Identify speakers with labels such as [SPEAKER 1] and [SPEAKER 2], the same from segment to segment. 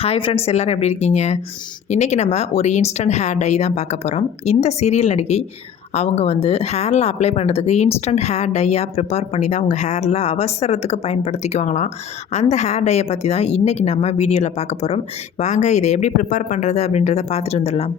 [SPEAKER 1] Hi friends எல்லோரும் எப்படி இருக்கீங்க? இன்றைக்கி நம்ம ஒரு இன்ஸ்டன்ட் ஹேர் டை தான் பார்க்க போகிறோம் இந்த சீரியல் நடிகை அவங்க வந்து ஹேரில் அப்ளை பண்ணுறதுக்கு இன்ஸ்டன்ட் ஹேர் டையாக ப்ரிப்பேர் பண்ணி தான் அவங்க ஹேரில் அவசரத்துக்கு பயன்படுத்திக்குவாங்களாம். அந்த ஹேர் டையை பற்றி தான் இன்றைக்கி நம்ம வீடியோவில் பார்க்க போகிறோம் வாங்க இதை எப்படி ப்ரிப்பேர் பண்ணுறது அப்படின்றத பார்த்துட்டு வந்துடலாம்.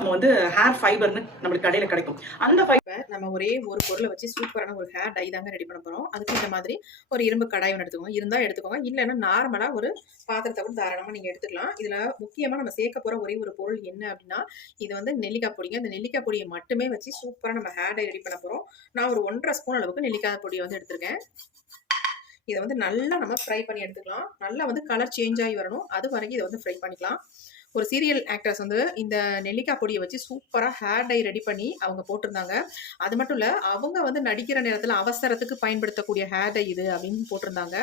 [SPEAKER 2] நம்ம வந்து ஹேர் ஃபைபர்னு நம்மளுக்கு கடையில கிடைக்கும். அந்த ஃபைபர்
[SPEAKER 1] நம்ம ஒரே ஒரு பொருளை வச்சு சூப்பரான ஒரு ஹேர் டை தாங்க ரெடி பண்ண போகிறோம் அதுக்கு இந்த மாதிரி ஒரு இரும்பு கடாய் ஒன்று எடுத்துக்கோங்க. இருந்தால் எடுத்துக்கோங்க. இல்லைன்னா நார்மலாக ஒரு பாத்திரத்தை கூட தாராளமாக நீங்கள் எடுத்துக்கலாம். இதில் முக்கியமாக நம்ம சேர்க்க போகிற ஒரே ஒரு பொருள் என்ன அப்படின்னா இது வந்து நெல்லிக்காய் பொடிங்க. அந்த நெல்லிக்காய் பொடியை மட்டுமே வச்சு சூப்பராக நம்ம ஹேர் டை ரெடி பண்ண போகிறோம் நான் ஒரு ஒன்றரை ஸ்பூன் அளவுக்கு நெல்லிக்காய் பொடியை வந்து எடுத்திருக்கேன். இதை வந்து நல்லா நம்ம ஃப்ரை பண்ணி எடுத்துக்கலாம். நல்லா வந்து கலர் சேஞ்ச் ஆகி வரணும். அது வரைக்கும் இதை வந்து ஃப்ரை பண்ணிக்கலாம். ஒரு சீரியல் ஆக்டர்ஸ் வந்து இந்த நெல்லிக்காய் பொடியை வச்சு சூப்பராக ஹேர் டை ரெடி பண்ணி அவங்க போட்டிருந்தாங்க. அது மட்டும் இல்லை அவங்க வந்து நடிக்கிற நேரத்தில் அவசரத்துக்கு பயன்படுத்தக்கூடிய ஹேர் டை இது அப்படின்னு போட்டிருந்தாங்க.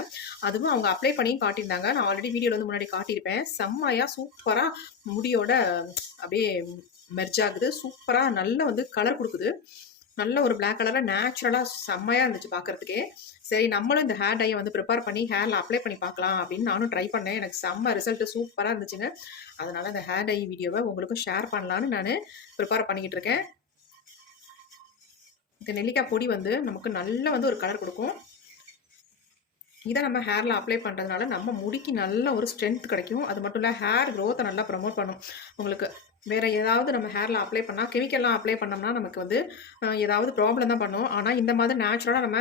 [SPEAKER 1] அதுவும் அவங்க அப்ளை பண்ணியும் காட்டியிருந்தாங்க. நான் ஆல்ரெடி வீடியோவில் வந்து முன்னாடி காட்டியிருப்பேன். செம்மையாக சூப்பராக முடியோட அப்படியே மெர்ஜ் ஆகுது. சூப்பராக நல்லா வந்து கலர் கொடுக்குது. நல்ல ஒரு பிளாக் கலரில் நேச்சுரலாக செம்மையாக இருந்துச்சு பார்க்குறதுக்கே சரி நம்மளும் இந்த ஹேர் டையை வந்து ப்ரிப்பேர் பண்ணி ஹேரில் அப்ளை பண்ணி பார்க்கலாம் அப்படின்னு நானும் ட்ரை பண்ணேன். எனக்கு செம்ம ரிசல்ட்டு சூப்பராக இருந்துச்சுங்க. அதனால் இந்த ஹேர் டை வீடியோவை உங்களுக்கும் ஷேர் பண்ணலான்னு நான் ப்ரிப்பேர் பண்ணிக்கிட்டு இருக்கேன். இந்த நெல்லிக்காய் பொடி வந்து நமக்கு நல்ல வந்து ஒரு கலர் கொடுக்கும். இதை நம்ம ஹேரில் அப்ளை பண்ணுறதுனால நம்ம முடிக்கு நல்ல ஒரு ஸ்ட்ரென்த் கிடைக்கும். அது மட்டும் இல்லை ஹேர் க்ரோத்தை நல்லா ப்ரமோட் பண்ணும். உங்களுக்கு வேறு ஏதாவது நம்ம ஹேரில் அப்ளை பண்ணால் கெமிக்கல்லாம் அப்ளை பண்ணோம்னா நமக்கு வந்து ஏதாவது ப்ராப்ளம் தான் பண்ணும். ஆனால் இந்த மாதிரி நேச்சுரலாக நம்ம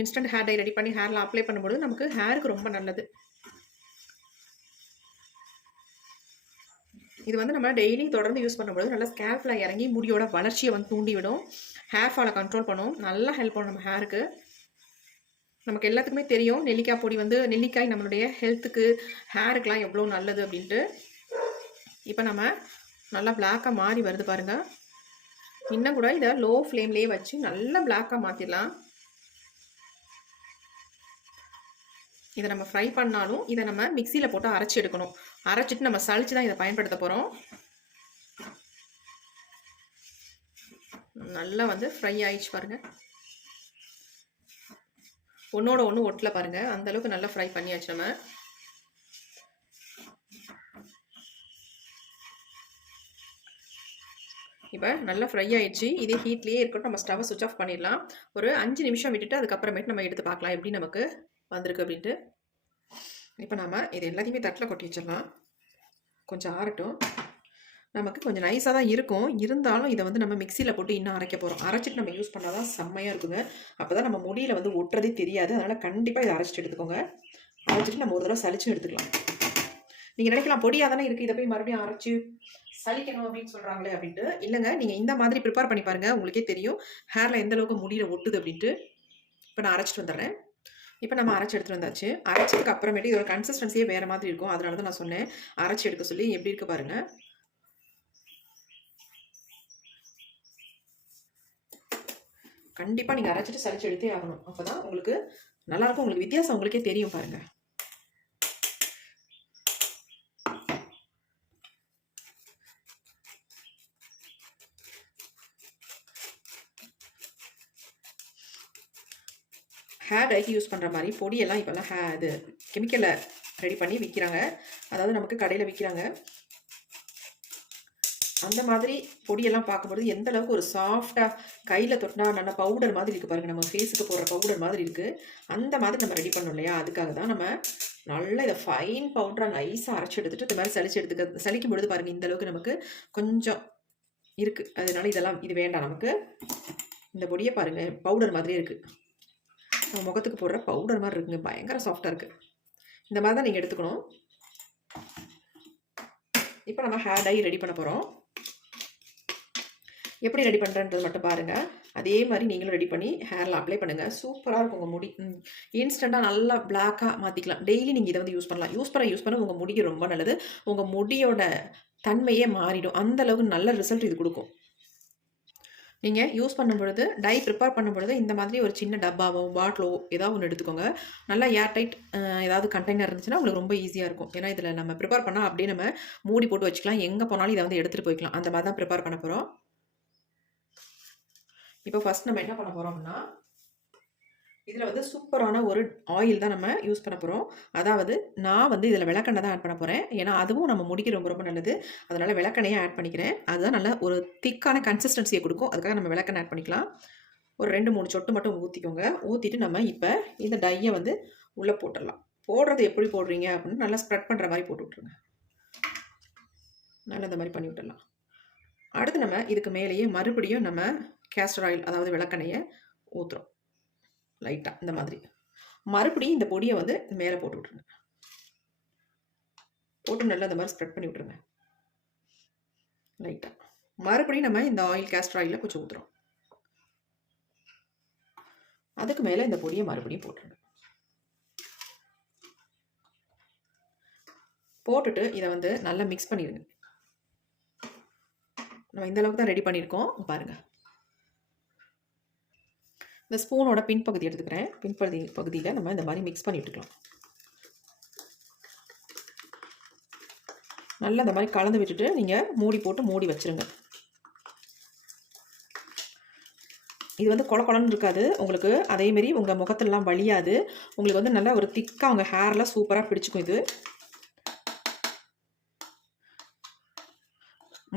[SPEAKER 1] இன்ஸ்டன்ட் ஹேர் டை ரெடி பண்ணி ஹேரில் அப்ளை பண்ணும்போது நமக்கு ஹேருக்கு ரொம்ப நல்லது. இது வந்து நம்ம டெய்லி தொடர்ந்து யூஸ் பண்ணும்போது நல்லா ஸ்கேல்ஃபில் இறங்கி முடியோட வளர்ச்சியை வந்து தூண்டிவிடும். ஹேர் ஃபாலை கண்ட்ரோல் பண்ணும். நல்லா ஹெல்ப் பண்ணும் நம்ம ஹேருக்கு நமக்கு எல்லாத்துக்குமே தெரியும் நெல்லிக்காய் பொடி வந்து நெல்லிக்காய் நம்மளுடைய ஹெல்த்துக்கு ஹேருக்கெலாம் எவ்வளோ நல்லது அப்படின்ட்டு. இப்போ நம்ம நல்லா பிளாக்காக மாறி வருது பாருங்கள் இன்னும் கூட இதை லோ ஃப்ளேம்லேயே வச்சு நல்லா பிளாக்காக மாற்றிடலாம் இதை நம்ம ஃப்ரை பண்ணாலும் இதை நம்ம மிக்சியில் போட்டு அரைச்சி எடுக்கணும். அரைச்சிட்டு நம்ம சளிச்சு தான் இதை பயன்படுத்த போகிறோம் நல்லா வந்து ஃப்ரை ஆயிடுச்சு பாருங்கள் ஒன்றோட ஒன்று ஒட்டில் பாருங்கள் அந்தளவுக்கு நல்லா ஃப்ரை பண்ணியாச்சு நம்ம. இப்போ நல்லா ஃப்ரை ஆயிடுச்சு. இதே ஹீட்லேயே இருக்கட்டும். நம்ம ஸ்டவ் சுவிச் ஆஃப் பண்ணிடலாம். ஒரு அஞ்சு நிமிஷம் விட்டுட்டு அதுக்கப்புறமேட்டு நம்ம எடுத்து பார்க்கலாம். எப்படி நமக்கு வந்திருக்கு அப்படின்ட்டு. இப்போ நம்ம இது எல்லாத்தையுமே தட்டில் கொட்டி வச்சிடலாம். கொஞ்சம் ஆறட்டும். நமக்கு கொஞ்சம் நைஸாக தான் இருக்கும். இருந்தாலும் இதை வந்து நம்ம மிக்சியில் போட்டு இன்னும் அரைக்க போகிறோம் அரைச்சிட்டு நம்ம யூஸ் பண்ணால் தான் செம்மையாக இருக்குங்க. அப்போ தான் நம்ம முடியில் வந்து ஒட்டுறதே தெரியாது. அதனால் கண்டிப்பாக இதை அரைச்சிட்டு எடுத்துக்கோங்க. அரைச்சிட்டு நம்ம ஒரு தடவை சளிச்சும் எடுத்துக்கலாம். நீங்கள் நினைக்கலாம் பொடியாக தானே இருக்குது இதை போய் மறுபடியும் அரைச்சி சலிக்கணும் அப்படின்னு சொல்கிறாங்களே அப்படின்ட்டு. இல்லைங்க நீங்கள் இந்த மாதிரி ப்ரிப்பேர் பண்ணி பாருங்கள் உங்களுக்கே தெரியும் ஹேரில் எந்த அளவுக்கு முடியில் ஒட்டுது அப்படின்ட்டு. இப்போ நான் அரைச்சிட்டு வந்துடுறேன். இப்போ நம்ம அரைச்சி எடுத்துகிட்டு வந்தாச்சு. அரைச்சதுக்கு அப்புறமேட்டு இதோட கன்சிஸ்டன்சியே வேறு மாதிரி இருக்கும். அதனால தான் நான் சொன்னேன் அரைச்சி எடுக்க சொல்லி எப்படி இருக்குது பாருங்கள் கண்டிப்பாக நீங்கள் அரைச்சிட்டு சளிச்சு எடுத்தே ஆகணும். அப்போ தான் உங்களுக்கு நல்லாயிருக்கும் உங்களுக்கு வித்தியாசம் உங்களுக்கே தெரியும் பாருங்கள் ஹேர் டைக்கு யூஸ் பண்ணுற மாதிரி பொடியெல்லாம் இப்போல்லாம் ஹே இது கெமிக்கலை ரெடி பண்ணி விற்கிறாங்க அதாவது நமக்கு கடையில் விற்கிறாங்க அந்த மாதிரி பொடியெல்லாம் பார்க்கும்போது எந்த அளவுக்கு ஒரு சாஃப்டாக கையில் தொட்டினா நல்ல பவுடர் மாதிரி இருக்குது பாருங்கள் நம்ம ஃபேஸுக்கு போடுற பவுடர் மாதிரி இருக்குது அந்த மாதிரி நம்ம ரெடி பண்ணோம் இல்லையா? அதுக்காக தான் நம்ம நல்லா இதை ஃபைன் பவுடராக நைஸாக அரைச்சி எடுத்துகிட்டு இந்த மாதிரி சளிச்சு எடுத்துக்க சளிக்கும் பொழுது பாருங்கள் இந்த அளவுக்கு நமக்கு கொஞ்சம் இருக்குது அதனால இதெல்லாம் இது வேண்டாம் நமக்கு. இந்த பொடியை பாருங்கள் பவுடர் மாதிரியே இருக்குது நம்ம முகத்துக்கு போடுற பவுடர் மாதிரி இருக்குங்க. பயங்கர சாஃப்டாக இருக்குது இந்த மாதிரி தான் நீங்கள் எடுத்துக்கணும். இப்போ நம்ம ஹேர் டை ரெடி பண்ண போகிறோம் எப்படி ரெடி பண்ணுறன்றது மட்டும் பாருங்கள் அதே மாதிரி நீங்களும் ரெடி பண்ணி ஹேரில் அப்ளை பண்ணுங்கள் சூப்பராக இருக்கும் உங்கள் முடி. இன்ஸ்டண்ட்டாக நல்லா பிளாக்காக மாற்றிக்கலாம் டெய்லி நீங்கள் இதை வந்து யூஸ் பண்ணலாம். யூஸ் பண்ண யூஸ் பண்ண உங்கள் முடி ரொம்ப நல்லது. உங்கள் முடியோட தன்மையே மாறிடும். அந்தளவுக்கு நல்ல ரிசல்ட் இது கொடுக்கும். நீங்கள் யூஸ் பண்ணும் பொழுது டை ப்ரிப்பேர் பண்ணும் பொழுது இந்த மாதிரி ஒரு சின்ன டப்பாவோ பாட்டிலோ ஏதாவது ஒன்று எடுத்துக்கோங்க. நல்லா ஏர் டைட் ஏதாவது கண்டெய்னர் இருந்துச்சுன்னா உங்களுக்கு ரொம்ப ஈஸியாக இருக்கும். ஏன்னா இதில் நம்ம ப்ரிப்பேர் பண்ணால் அப்படியே நம்ம மூடி போட்டு வச்சுக்கலாம். எங்கே போனாலும் இதை வந்து எடுத்துகிட்டு போய்க்கலாம். அந்த மாதிரி தான் ப்ரிப்பேர் பண்ண போகிறோம் இப்போ ஃபஸ்ட் நம்ம என்ன பண்ண போகிறோம்னா இதில் வந்து சூப்பரான ஒரு ஆயில் தான் நம்ம யூஸ் பண்ண போகிறோம் அதாவது நான் வந்து இதில் விளக்கெண்ணெய் தான் ஆட் பண்ண போகிறேன் ஏன்னா அதுவும் நம்ம முடிக்க ரொம்ப ரொம்ப நல்லது. அதனால் விளக்கெண்ணையை ஆட் பண்ணிக்கிறேன். அதுதான் நல்ல ஒரு திக்கான கன்சிஸ்டன்சியை கொடுக்கும். அதுக்காக நம்ம விளக்கெண்ணெய் ஆட் பண்ணிக்கலாம். ஒரு ரெண்டு மூணு சொட்டு மட்டும் ஊற்றிக்கோங்க ஊற்றிட்டு நம்ம இப்போ இந்த டையை வந்து உள்ளே போட்டுடலாம். போடுறது எப்படி போடுறீங்க அப்படின்னு நல்லா ஸ்ப்ரெட் பண்ணுற மாதிரி போட்டு விட்ருங்க நல்லா இந்த மாதிரி பண்ணி விட்டுடலாம். அடுத்து நம்ம இதுக்கு மேலேயே மறுபடியும் நம்ம கேஸ்டர் ஆயில் அதாவது விளக்கெண்ணையை ஊற்றுறோம் லைட்டாக இந்த மாதிரி. மறுபடியும் இந்த பொடியை வந்து மேலே போட்டு விட்ருங்க போட்டு நல்லா இந்த மாதிரி ஸ்ப்ரெட் பண்ணி விட்ருங்க லைட்டாக மறுபடியும் நம்ம இந்த ஆயில் கேஸ்டர் ஆயிலில் கொஞ்சம் ஊற்றுறோம் அதுக்கு மேலே இந்த பொடியை மறுபடியும் போட்டுருங்க. போட்டுட்டு இதை வந்து நல்லா மிக்ஸ் பண்ணிடுங்க நம்ம இந்த அளவுக்கு தான் ரெடி பண்ணியிருக்கோம். பாருங்கள் இந்த ஸ்பூனோட பின்பகுதி எடுத்துக்கிறேன். பின்பகுதி பகுதியில் நம்ம இந்த மாதிரி மிக்ஸ் பண்ணி விட்டுக்கலாம். நல்லா இந்த மாதிரி கலந்து விட்டுட்டு நீங்கள் மூடி போட்டு மூடி வச்சுருங்க. இது வந்து கொல கொலன்னு இருக்காது. உங்களுக்கு அதேமாரி உங்கள் முகத்திலலாம் வலியாது. உங்களுக்கு வந்து நல்லா ஒரு திக்காக உங்கள் ஹேரில் சூப்பராக பிடிச்சிக்கும் இது.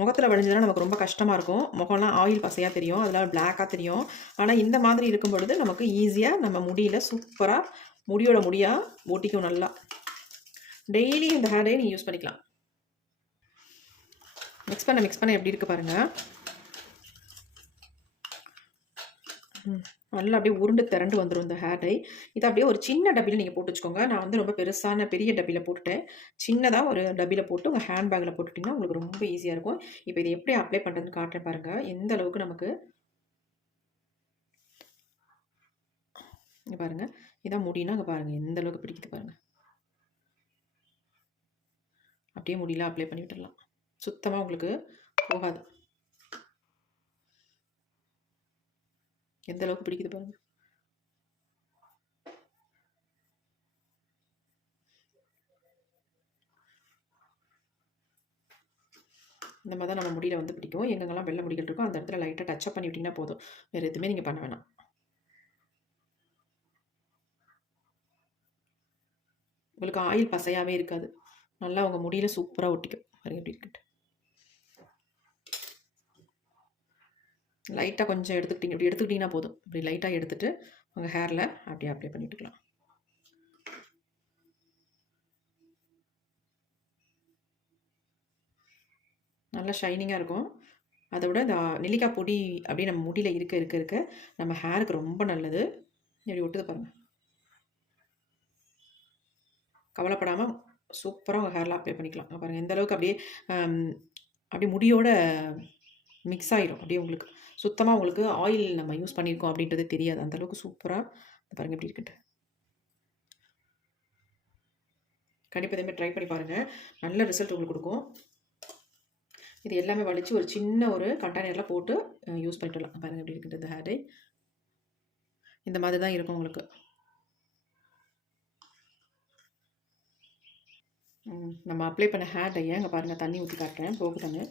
[SPEAKER 1] முகத்தில் வழிஞ்சதுன்னா நமக்கு ரொம்ப கஷ்டமாக இருக்கும். முகம்லாம் ஆயில் பசையாக தெரியும். அதெல்லாம் பிளாக்காக தெரியும். ஆனால் இந்த மாதிரி இருக்கும் பொழுது நமக்கு ஈஸியாக நம்ம முடியில் சூப்பராக முடியோட முடியாக ஒட்டிக்கும் நல்லா. டெய்லி இந்த ஹேர் நீ நீங்கள் யூஸ் பண்ணிக்கலாம். மிக்ஸ் பண்ண மிக்ஸ் பண்ண எப்படி இருக்குது பாருங்கள் ம். நல்லா அப்படியே உருண்டு திரண்டு வந்துடும் இந்த ஹேர் டை. இதை அப்படியே ஒரு சின்ன டப்பியில் நீங்கள் போட்டு வச்சுக்கோங்க. நான் வந்து ரொம்ப பெருசான பெரிய டப்பியில் போட்டுட்டேன். சின்னதாக ஒரு டப்பியில் போட்டு உங்கள் ஹேண்ட் பேக்கில் போட்டுட்டிங்கன்னா உங்களுக்கு ரொம்ப ஈஸியாக இருக்கும். இப்போ இதை எப்படி அப்ளை பண்ணுறதுன்னு காட்டுறேன் பாருங்கள் எந்த அளவுக்கு நமக்கு இங்கே பாருங்கள் இதான் முடினா அங்கே பாருங்கள் எந்த அளவுக்கு பிடிக்குது பாருங்கள் அப்படியே முடியல அப்ளை பண்ணி விட்டுடலாம் சுத்தமாக உங்களுக்கு போகாது. எந்த அளவுக்கு பிடிக்குது பாருங்க இந்த மாதிரி தான் நம்ம முடியில் வந்து பிடிக்கும். எங்கெங்கெல்லாம் வெள்ளை முடிகள் இருக்கோ அந்த இடத்துல லைட்டாக டச்சப் பண்ணி விட்டிங்கன்னா போதும். வேறு எதுவுமே நீங்கள் பண்ண வேணாம். உங்களுக்கு ஆயில் பசையாகவே இருக்காது. நல்லா உங்கள் முடியில் சூப்பராக ஒட்டிக்கும். பாருங்க எப்படி லைட்டாக கொஞ்சம் எடுத்துக்கிட்டிங்க. இப்படி எடுத்துக்கிட்டிங்கன்னா போதும். இப்படி லைட்டாக எடுத்துகிட்டு உங்கள் ஹேரில் அப்படியே அப்ளை பண்ணிட்டுக்கலாம். நல்லா ஷைனிங்காக இருக்கும். அதை விட இந்த நெல்லிக்காய் பொடி அப்படியே நம்ம முடியில் இருக்க இருக்க இருக்க நம்ம ஹேருக்கு ரொம்ப நல்லது. இப்படி விட்டுது பாருங்கள் கவலைப்படாமல் சூப்பராக உங்கள் ஹேரில் அப்ளை பண்ணிக்கலாம். பாருங்கள் எந்த அளவுக்கு அப்படியே அப்படியே முடியோட மிக்ஸ் ஆகிடும் அப்படியே உங்களுக்கு சுத்தமாக உங்களுக்கு ஆயில் நம்ம யூஸ் பண்ணியிருக்கோம் அப்படின்றது தெரியாது. அந்தளவுக்கு சூப்பராக பாருங்கள் எப்படி இருக்குன்ட்டு. கண்டிப்பாக இதேமாதிரி ட்ரை பண்ணி பாருங்கள் நல்ல ரிசல்ட் உங்களுக்கு கொடுக்கும். இது எல்லாமே வலித்து ஒரு சின்ன ஒரு கண்டெய்னரில் போட்டு யூஸ் பண்ணிட்டுலாம் பாருங்கள் எப்படி இருக்குன்றது ஹேர் இந்த மாதிரி தான் இருக்கும் உங்களுக்கு. நம்ம அப்ளை பண்ண ஹேர் டையை அங்கே பாருங்கள் தண்ணி ஊற்றி காட்டுறேன். போகுதுன்னு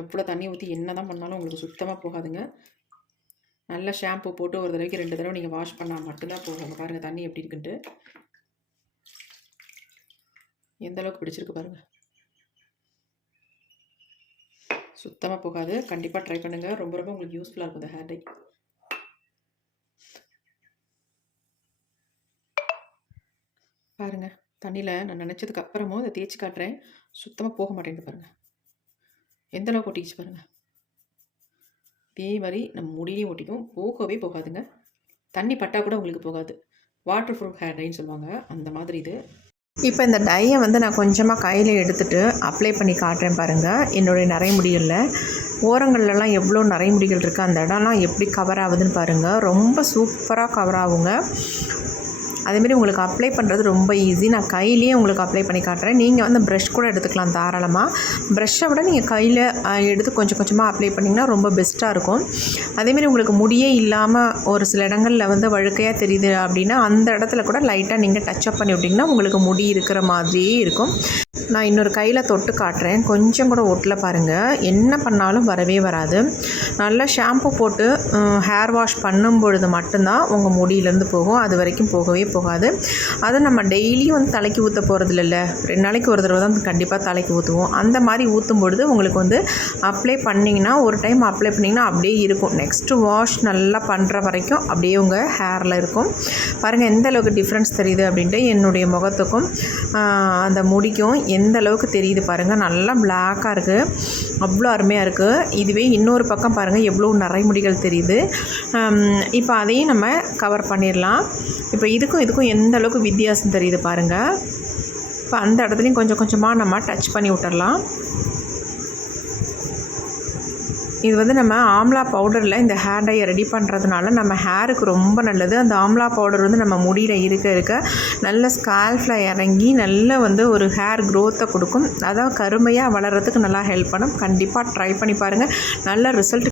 [SPEAKER 1] எவ்வளோ தண்ணி ஊற்றி என்ன தான் பண்ணாலும் உங்களுக்கு சுத்தமாக போகாதுங்க. நல்ல ஷாம்பு போட்டு ஒரு தடவைக்கு ரெண்டு தடவை நீங்கள் வாஷ் பண்ணால் மட்டும்தான் போகும் பாருங்கள் தண்ணி எப்படி இருக்குன்ட்டு. எந்த அளவுக்கு பிடிச்சிருக்கு பாருங்கள் சுத்தமாக போகாது. கண்டிப்பாக ட்ரை பண்ணுங்கள் ரொம்ப ரொம்ப உங்களுக்கு யூஸ்ஃபுல்லாக இருக்கும் இந்த ஹேர் டை பாருங்கள் தண்ணியில் நான் நினச்சதுக்கு அப்புறமும் இதை தேய்ச்சி காட்டுறேன். சுத்தமாக போக மாட்டேங்குது பாருங்கள் எந்த அளவுக்கு ஒட்டிக்கிச்சு பாருங்கள் இதே மாதிரி நம்ம முடியிலையும் ஒட்டிக்கும். போகவே போகாதுங்க. தண்ணி பட்டா கூட உங்களுக்கு போகாது. வாட்டர் ப்ரூஃப் ஹேர் டைன்னு சொல்லுவாங்க. அந்த மாதிரி இது.
[SPEAKER 3] இப்போ இந்த டையை வந்து நான் கொஞ்சமாக கையில் எடுத்துகிட்டு அப்ளை பண்ணி காட்டுறேன் பாருங்கள் என்னுடைய நரைமுடிகளில். ஓரங்கள்லலாம் எவ்வளோ நரைமுடிகள் இருக்குது அந்த இடம்லாம் எப்படி கவர் ஆகுதுன்னு பாருங்கள் ரொம்ப சூப்பராக கவர் ஆகுங்க. அதேமாரி உங்களுக்கு அப்ளை பண்ணுறது ரொம்ப ஈஸி நான் கையிலேயே உங்களுக்கு அப்ளை பண்ணி காட்டுறேன். நீங்கள் வந்து ப்ரஷ் கூட எடுத்துக்கலாம் தாராளமாக ப்ரஷ்ஷை விட நீங்கள் கையில் எடுத்து கொஞ்சம் கொஞ்சமாக அப்ளை பண்ணிங்கன்னா ரொம்ப பெஸ்ட்டாக இருக்கும். அதேமாரி உங்களுக்கு முடியே இல்லாமல் ஒரு சில இடங்களில் வந்து வழுக்கையாக தெரியுது அப்படின்னா அந்த இடத்துல கூட லைட்டாக நீங்கள் டச்சப் பண்ணி விட்டிங்கன்னா உங்களுக்கு முடி இருக்கிற மாதிரியே இருக்கும்.
[SPEAKER 1] நான் இன்னொரு கையில் தொட்டு காட்டுறேன். கொஞ்சம் கூட ஒட்டில் பாருங்கள் என்ன பண்ணாலும் வரவே வராது. நல்லா ஷாம்பு போட்டு ஹேர் வாஷ் பண்ணும் பொழுது மட்டும்தான் உங்கள் முடியிலேருந்து போகும். அது வரைக்கும் போகவே போகாது. அதை நம்ம டெய்லியும் வந்து தலைக்கு ஊற்ற போகிறது ரெண்டு நாளைக்கு ஒரு தடவை தான் கண்டிப்பாக தலைக்கு ஊற்றுவோம் அந்த மாதிரி ஊற்றும் பொழுது உங்களுக்கு வந்து அப்ளை பண்ணிங்கன்னா ஒரு டைம் அப்ளை பண்ணிங்கன்னா அப்படியே இருக்கும். நெக்ஸ்ட்டு வாஷ் நல்லா பண்ணுற வரைக்கும் அப்படியே உங்கள் ஹேரில் இருக்கும். பாருங்கள் எந்த அளவுக்கு டிஃப்ரென்ஸ் தெரியுது அப்படின்ட்டு என்னுடைய முகத்துக்கும் அந்த முடிக்கும் எந்த அளவுக்கு தெரியுது பாருங்கள் நல்லா பிளாக்காக இருக்குது அவ்வளோ அருமையாக இருக்குது இதுவே இன்னொரு பக்கம் பாருங்கள் எவ்வளோ நரைமுடிகள் தெரியுது. இப்போ அதையும் நம்ம கவர் பண்ணிடலாம். இப்போ இதுக்கும் இதுக்கும் எந்த அளவுக்கு வித்தியாசம் தெரியுது பாருங்கள் இப்போ அந்த இடத்துலையும் கொஞ்சம் கொஞ்சமாக நம்ம டச் பண்ணி விட்டுடலாம் இது வந்து நம்ம ஆம்லா பவுடரில் இந்த ஹேர் டையை ரெடி பண்ணுறதுனால நம்ம ஹேருக்கு ரொம்ப நல்லது. அந்த ஆம்லா பவுடர் வந்து நம்ம முடியில் இருக்க இருக்க நல்ல ஸ்கால்ஃபில் இறங்கி நல்ல வந்து ஒரு ஹேர் க்ரோத்தை கொடுக்கும். அதான் கருமையாக வளர்கிறதுக்கு நல்லா ஹெல்ப் பண்ணும். கண்டிப்பாக ட்ரை பண்ணி பாருங்கள் நல்ல ரிசல்ட்